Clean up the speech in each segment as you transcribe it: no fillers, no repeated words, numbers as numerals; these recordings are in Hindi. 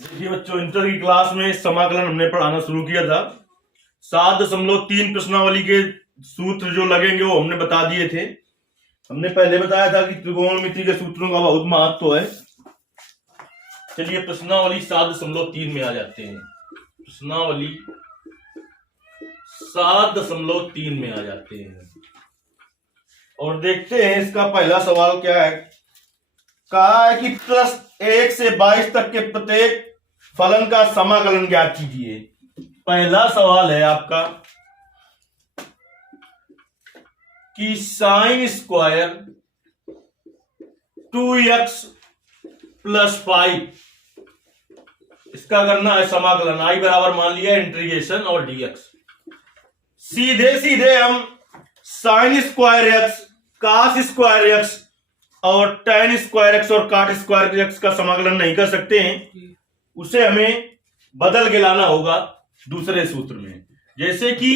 देखिए बच्चों, इंटर की क्लास में समाकलन हमने पढ़ाना शुरू किया था। 7.3 प्रश्नावली के सूत्र जो लगेंगे वो हमने बता दिए थे। हमने पहले बताया था कि त्रिकोणमिति के सूत्रों का बहुत महत्व है। चलिए प्रश्नावली 7.3 में आ जाते हैं। प्रश्नावली 7.3 में आ जाते हैं और देखते हैं इसका पहला सवाल क्या है। कहा है कि +1 से 22 तक के प्रत्येक फलन का समाकलन ज्ञात कीजिए। पहला सवाल है आपका कि साइन स्क्वायर 2x + 5 इसका करना है समाकलन। आई बराबर मान लिया इंटीग्रेशन और dx। सीधे सीधे हम sine square x, cos square x और tan स्क्वायर x और काट स्क्वायर x का समाकलन नहीं कर सकते हैं। उसे हमें बदल के लाना होगा दूसरे सूत्र में। जैसे कि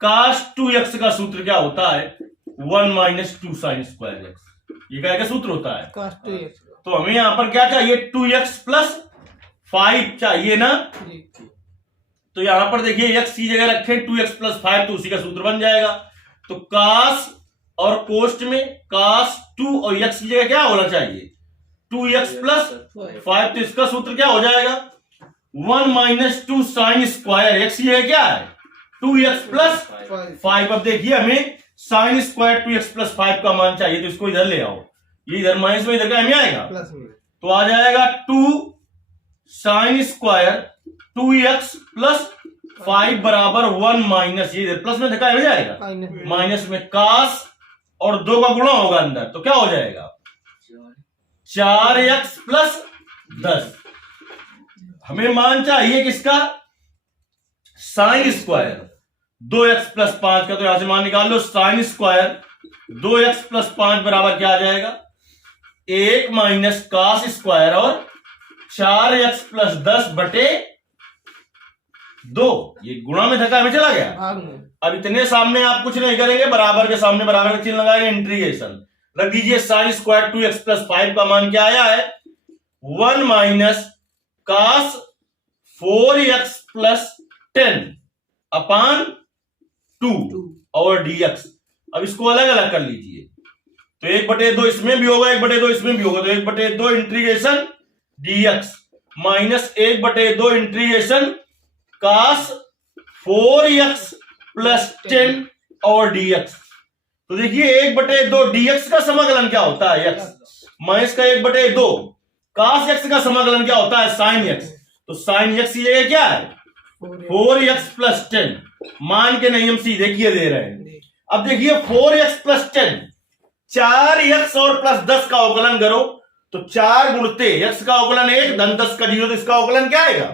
cos 2x का सूत्र क्या होता है? 1 - 2 sin स्क्वायर x। ये क्या सूत्र होता है? cos 2x। तो हमें यहां पर क्या चाहिए? 2x + 5 चाहिए ना। तो यहां पर देखिए x की जगह रखें 2x + 5 तो उसी का सूत्र बन जाएगा। तो cos और कोष्ट में cos 2 और x की जगह क्या होना चाहिए? 2x + 5। तो इसका सूत्र क्या हो जाएगा? 1 - 2 sin स्क्वायर x की जगह क्या है? 2x + 5। अब देखिए हमें sin स्क्वायर 2x + 5 का मान चाहिए, तो इसको इधर ले आओ। ये इधर माइनस में, इधर क्या में आएगा प्लस में। तो आ जाएगा 2 sin स्क्वायर 2x + 5 बराबर 1 - ये इधर प्लस में दिखाया हो जाएगा माइनस में cos और 2 का गुणा होगा अंदर, तो क्या हो जाएगा? 4x + 10। हमें मान चाहिए किसका? साइन स्क्वायर 2x + 5 का। तो यहां से मान निकाल लो। साइन स्क्वायर 2x + 5 बराबर क्या आ जाएगा? 1 - cos स्क्वायर और 4x + 10 बटे 2। ये गुणा में धक्का में चला गया। अब इतने सामने आप कुछ नहीं करेंगे, बराबर के सामने बराबर का चिन्ह लगाएंगे, इंटीग्रेशन रख दीजिए। साइन स्क्वायर 2x + 5 का मान क्या आया है? 1 - cos 4x + 10 अपान 2 और dx। अब इसको अलग अलग कर लीजिए। तो 1/2 इसमें भी होगा, 1/2 इसमें भी होगा। तो 1/2 integration dx minus 1/2 integration cos 4x + 10 और dx। तो देखिए 1/2 dx का समाकलन क्या होता है? x माइनस का 1/2 cos x का समाकलन क्या होता है? sin x। तो sin x की जगह क्या है? 4x + 10। मान के नहीं, हम सीधे किए दे रहे हैं। अब देखिए 4x + 10, 4x और +10 का अवकलन करो तो 4 गुणते x का अवकलन 1, धन 10 का 0, तो इसका अवकलन क्या आएगा?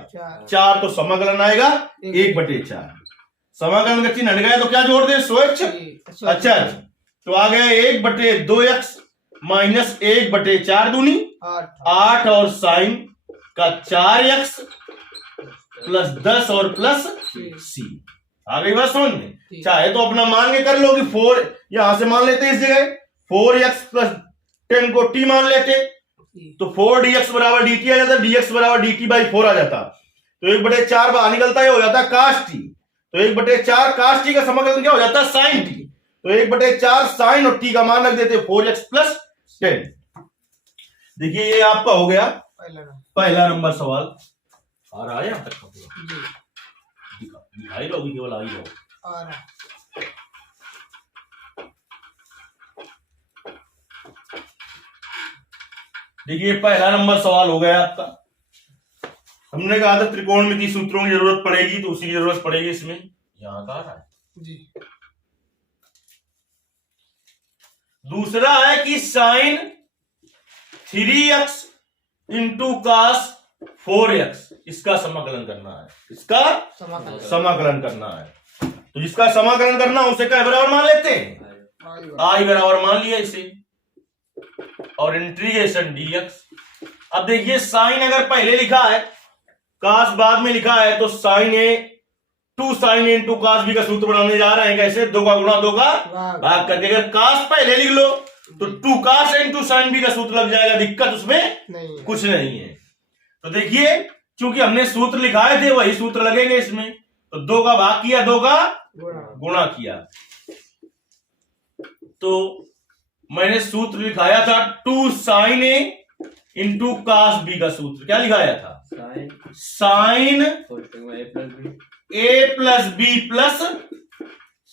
4। तो समाकलन आएगा 1/4। समाकलन का चिन्ह हट गया तो क्या जोड़ दें? स्वच्छ अचर। तो आ गया 1/2x माइनस 1/4 दूनी 8 और साइन का 4x + 10 और +c। आ गई बात समझ में? चाहे तो अपना मान के कर लो कि 4 यहां से मान लेते, इस जगह 4x + 10 को t मान लेते, तो 4dx = dt आ जाता, dx = dt/4 आ जाता। तो 1/4 बाहर निकलता है, हो जाता cos t। तो 1/4 cos t का समाकलन क्या हो जाता है? sin t। तो 1/4 sin और t का मान रख देते 4x + 10। देखिए ये आपका हो गया पहला नंबर सवाल। आ रहा है यहां तक दिखाई रहोगी, केवल आ ही रहो। देखिए पहला नंबर सवाल हो गया आपका। हमने कहा था त्रिकोणमिति सूत्रों की जरूरत पड़ेगी, तो उसी की जरूरत पड़ेगी इसमें। यहां का है जी। दूसरा है कि साइन 3x × cos 4x इसका समाकलन करना है। इसका समाकलन करना है। तो जिसका समाकलन करना उसे क्या बराबर मान लेते हैं? आई बराबर मान लिया इसे और इंटीग्रेशन dx। अब देखिए साइन अगर पहले लिखा है, cos बाद में लिखा है, तो sin a 2 sin a × cos b का सूत्र बनाने जा रहे हैं। कैसे? 2 का गुणा 2 का भाग करके। अगर cos पहले लिख लो तो 2 cos × sin b का सूत्र लग जाएगा। दिक्कत उसमें कुछ नहीं है। तो देखिए चूंकि हमने सूत्र लिखाए थे वही सूत्र लगेंगे इसमें, तो 2 का भाग किया, 2 का गुणा किया। तो मैंने सूत्र लिखाया था 2 sin A into cos B का सूत्र क्या लिखाया था? Sine A plus B plus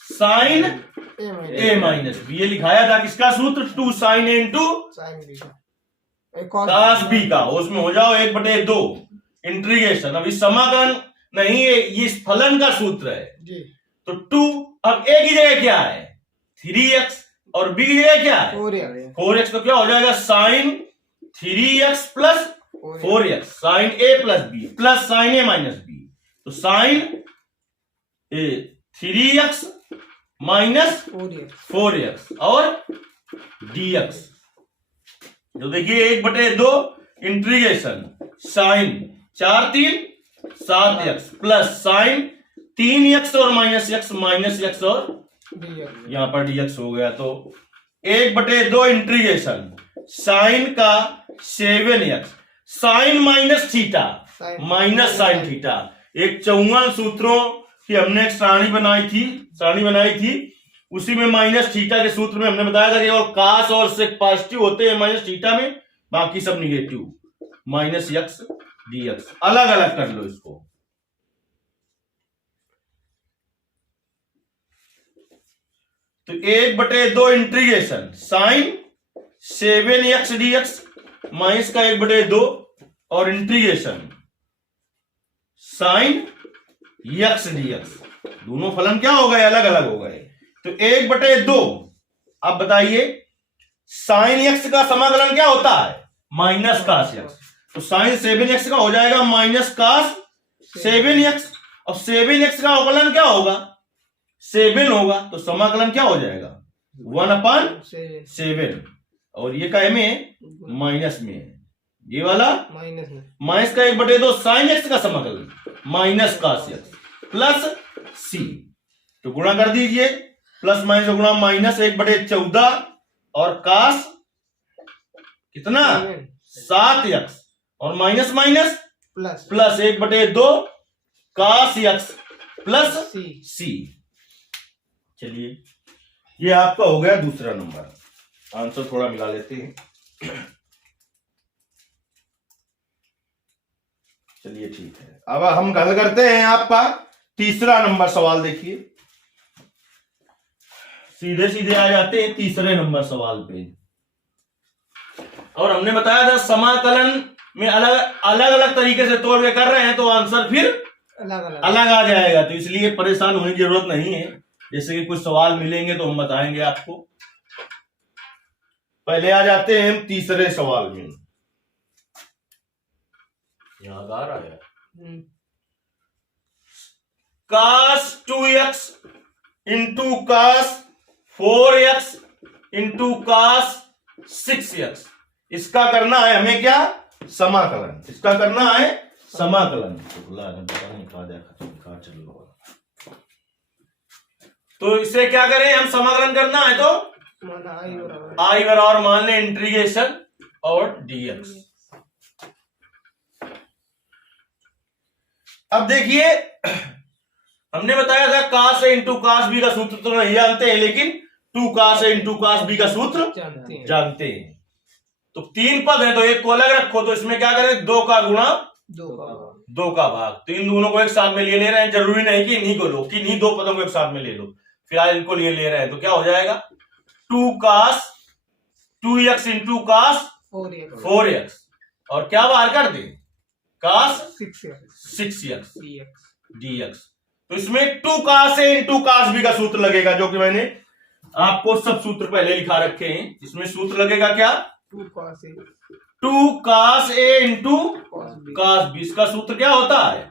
sine A minus B, ये लिखाया था किसका सूत्र? 2 sin A into cos B का। उसमें हो जाओ 1/2 इंटीग्रेशन। अब इस समाकलन नहीं है, ये इस फलन का सूत्र है जी। तो 2, अब A की जगह क्या है? 3x और B की जगह क्या है? 4x। तो क्या हो जाएगा? Sine 3x plus 4x, sine A plus B plus sine A minus B। तो साइन 3x माइनस 4x और dx। तो देखिए 1/2 integration sign 4 3 7x plus sign 3x और माइनस x और यहां पर dx हो गया। तो 1/2 इंटीग्रेशन साइन का 7x sine minus theta minus sine theta. एक 54 सूत्रों की हमने एक सारणी बनाई थी, उसी में माइनस थीटा के सूत्र में हमने बताया था कि और कास और सेक पॉजिटिव होते हैं माइनस थीटा में, बाकी सब निगेटिव। माइनस x dx अलग अलग कर लो इसको। तो 1/2 integration sign 7x dx minus का 1/2 और इंटीग्रेशन साइन x dx। दोनों फलन क्या हो गए? अलग अलग हो गए। तो 1/2। अब बताइए साइन x का समाकलन क्या होता है? Minus cos x। तो साइन 7x का हो जाएगा माइनस कास 7x, और 7x का अवकलन क्या होगा? 7 होगा। तो समाकलन क्या हो जाएगा? 1/7। और ये का में माइनस में है, ये वाला माइनस का 1/2 साइन x का समाकलन minus cos x plus c। तो गुणा कर दीजिए, प्लस माइनस गुणा माइनस 1/14 और कास कितना? 7x और माइनस माइनस प्लस 1/2 कास x प्लस c। चलिए ये आपका हो गया दूसरा नंबर। आंसर थोड़ा मिला लेते हैं। चलिए ठीक है, अब हम हल करते हैं आपका तीसरा नंबर सवाल। देखिए सीधे सीधे आ जाते हैं तीसरे नंबर सवाल पे। और हमने बताया था समाकलन में अलग अलग तरीके से तोड़ के कर रहे हैं तो आंसर फिर अलग आ जाएगा। तो इसलिए परेशान होने की जरूरत नहीं है। जैसे कि कुछ सवाल मिलेंगे तो हम बताएंगे आपको। पहले आ जाते हैं हम तीसरे सवाल में। यहां आ रहा है cos 2x into cos 4x into cos 6x। इसका करना है हमें क्या? समाकलन। इसका करना है समाकलन। तो इसे क्या करें हम? समाकलन करना है तो आई बराबर मान लें इंटीग्रेशन और dx। अब देखिए हमने बताया था cos A into cos B का सूत्र तो नहीं जानते हैं, लेकिन 2 cos A into cos B का सूत्र जानते हैं। तो 3 पद है तो एक को अलग रखो। तो इसमें क्या करें? 2 का गुणा 2 का भाग। तो इन दोनों को एक साथ में ले रहे हैं। जरूरी नहीं कि इन्हीं को लो, कि इन्हीं 2 पदों को एक साथ में ले लो। फिलहाल इनको लिए ले रहे हैं। तो क्या हो जाएगा? 2 cos 2x into cos 4x और क्या बाहर कर दे? cos 6x dx। तो इसमें 2 cos A into cos B का सूत्र लगेगा, जो कि मैंने आपको सब सूत्र पहले लिखा रखे हैं। इसमें सूत्र लगेगा क्या? 2 cos A into cos B। इसका सूत्र क्या होता है?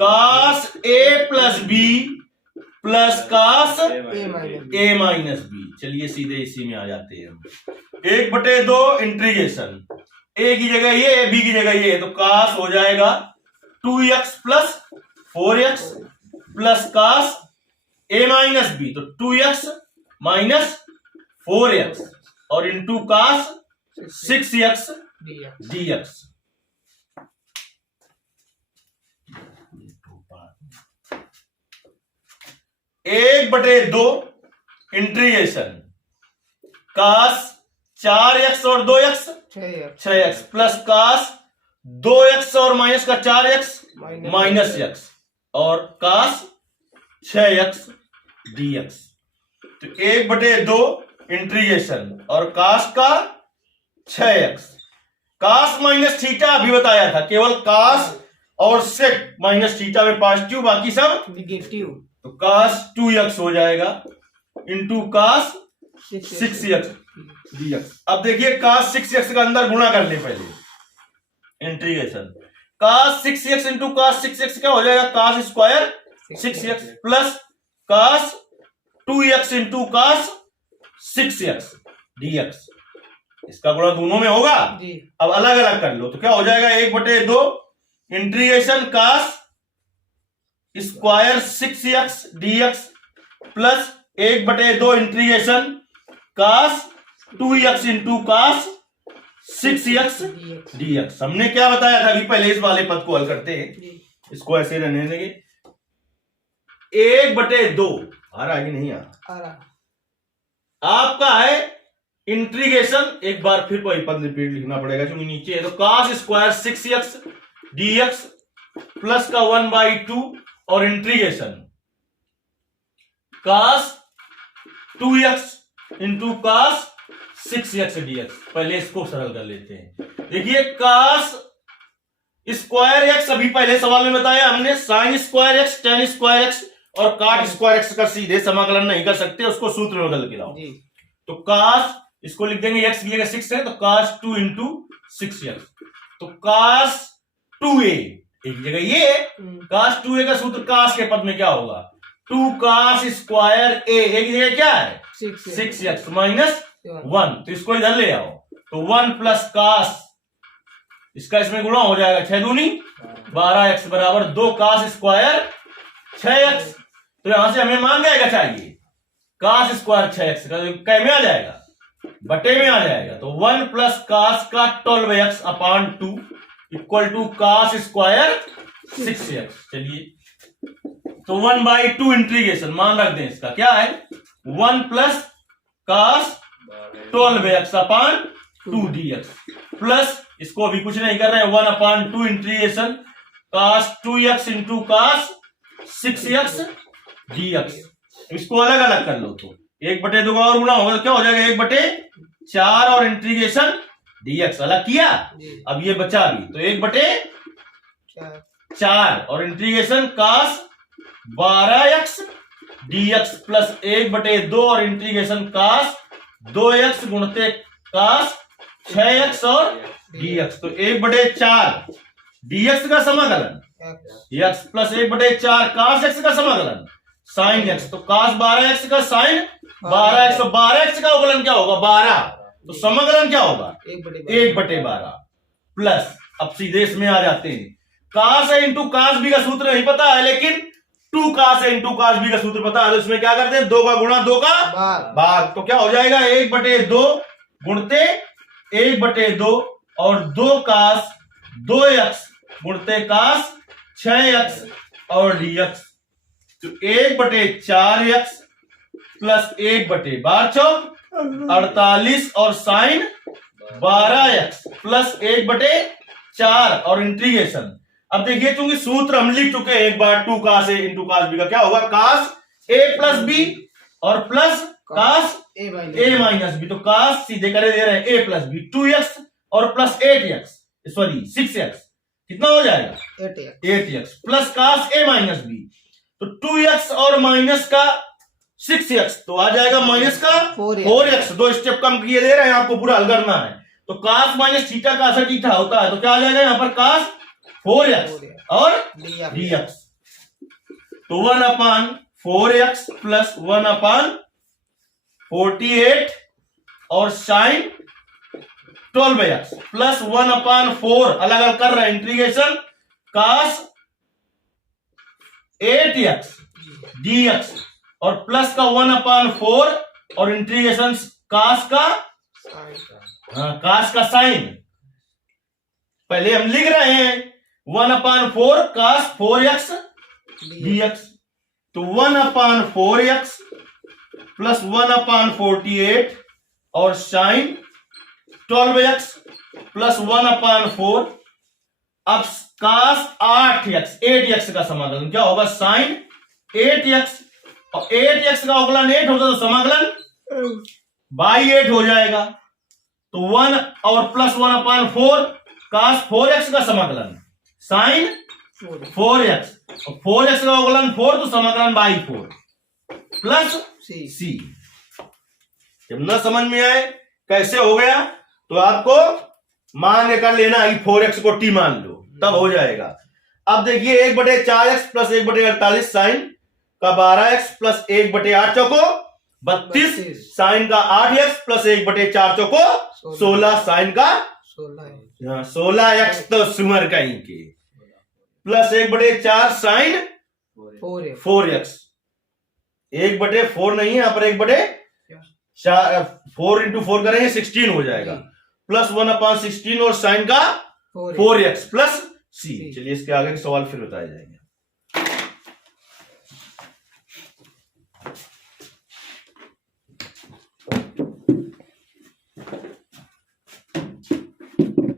cos A plus B plus cos A minus B। चलिए सीधे इसी में आ जाते हैं हम। 1/2 इंटीग्रेशन A की जगह ये, B की जगह ये, तो cos हो जाएगा 2x plus 4x plus cos A minus B। तो 2x माइनस 4x और into cos 6x dx। 1/2 integration cos 4x और 2x 6x plus cos 2x और माइनस का 4x माइनस x और कास 6x dx। तो 1/2 इंटीग्रेशन और कास का 6x। कास माइनस थीटा अभी बताया था, केवल कास और सेक माइनस थीटा में पॉजिटिव, बाकी सब नेगेटिव। तो कास 2x हो जाएगा इंटू कास 6x dx। अब देखिए कास 6x का अंदर गुणा कर ले पहले इंटीग्रेशन। कास 6x इंटू कास 6x क्या हो जाएगा, cos square 6x plus cos 2x into cos 6x dx। इसका गुणा दोनों में होगा। अब अलग अलग कर लो तो क्या हो जाएगा, 1/2 integration cos square 6x dx plus 1/2 integration cos 2x into cos 6x dx। हमने क्या बताया था अभी, पहले इस वाले पद को हल करते हैं, इसको ऐसे रहने देंगे। 1/2 आ रहा है कि नहीं आ रहा, आपका है इंटीग्रेशन। एक बार फिर वही पद रिपीट लिखना पड़ेगा क्योंकि नीचे है, तो कास स्क्वायर 6x dx प्लस का 1/2 और integration cos 2x into cos 6x dx। पहले इसको सरल कर लेते हैं। देखिए कास स्क्वायर x अभी पहले सवाल में बताया हमने, sign square x, ten square x और काट स्क्वायर x का सीधे समाकलन नहीं कर सकते, उसको सूत्र में बदल के लाओ। तो कास इसको लिख देंगे, x की जगह 6 है तो कास 2 इंटू 6x। तो कास 2a एक जगह ये, कास 2a का सूत्र कास के पद में क्या होगा, 2 कास स्क्वायर a, एक जगह क्या है 6x माइनस 1, तो इसको इधर ले आओ तो 1 प्लस कास, इसका इसमें गुणा हो जाएगा 6 दूनी 12x बराबर 2 कास स्क्वायर 6x। तो यहां से हमें मान जाएगा चाहिए कास स्क्वायर 6x का, कै में आ जाएगा, बटे में आ जाएगा। तो 1 प्लस कास का 12x upon 2 equal to cos square 6x। चलिए तो 1/2 इंटीग्रेशन मान रख दें, इसका क्या है 1 plus cos 12x upon 2 dx plus इसको अभी कुछ नहीं कर रहे हैं 1/2 integration cos 2x into cos 6x dx। इसको अलग अलग कर लो तो 1/2 का और गुणा होगा तो क्या हो जाएगा 1/4 और इंटीग्रेशन dx अलग किया। अब ये बचा भी तो 1/4 और इंटीग्रेशन कास 12x dx प्लस 1/2 और इंटीग्रेशन कास 2x गुणते कास 6x और dx। तो 1/4 dx का समाकलन x प्लस 1/4 कास x का समाकलन साइन x, तो कास 12x का साइन 12x, तो 12x का अवकलन क्या होगा 12, तो समाकलन क्या होगा 1/12 प्लस। अब सीधे इसमें आ जाते हैं, कास है इंटू कास बी का सूत्र नहीं पता है, लेकिन 2 कास है इंटू कास बी का सूत्र पता है, तो इसमें क्या करते हैं 2 का गुणा 2 का भाग, तो क्या हो जाएगा 1/2 गुणते 1/2 और 2 कास 2x गुणते कास 6x और dx। तो 1/4x प्लस 1/12 48 और साइन 12x प्लस 1/4 और इंटीग्रेशन। अब देखिए चूंकि सूत्र हम लिख चुके हैं एक बार, 2 कास ए इंटू कास बी का क्या होगा कास a प्लस बी और plus cos a minus B, तो कास सीधे करे दे रहे हैं a प्लस बी, 2x और प्लस 8x सॉरी 6x कितना हो जाएगा 8x plus cos a minus B, तो 2x और माइनस का 6x तो आ जाएगा माइनस का 4x। 2 स्टेप कम किए दे रहे हैं आपको, पूरा हल करना है। तो कास माइनस थीटा का असर थीटा होता है, तो क्या आ जाएगा यहाँ पर कास 4x और dx। तो 1/4x प्लस 1/48 और साइन 12x प्लस 1/4 अलग अलग कर रहे हैं इंटीग्रेशन कास 8x dx और प्लस का 1/4 और इंटीग्रेशन कास का साइन। पहले हम लिख रहे हैं 1/4 cos 4x dx, तो 1/4x प्लस 1/48 और साइन 12x प्लस 1/4, अब cos 8x का समाकलन क्या होगा, साइन 8x, और 8x का अवकलन 8 होता तो समाकलन बाई 8 हो जाएगा, तो 1 और प्लस 1/4 cos 4x का समाकलन साइन 4x, और 4x का अवकलन 4 तो समाकलन बाई 4 प्लस सी। जब न समझ में आए कैसे हो गया तो आपको मान के कर लेना, 4x को t मान लो, तब हो जाएगा। अब देखिए 1/4x प्लस 1/48 साइन का 12x प्लस 1/8 चौको 32 साइन का 8x प्लस 1/4 चौको 16 साइन का 16x तो सुमर कहीं के प्लस 1/4 साइन 4x, 1/4 नहीं है यहाँ पर, 4 इंटू 4 करेंगे 16 हो जाएगा, प्लस 1/16 और साइन का 4x प्लस सी। चलिए इसके आगे के सवाल फिर बताए जाएंगे।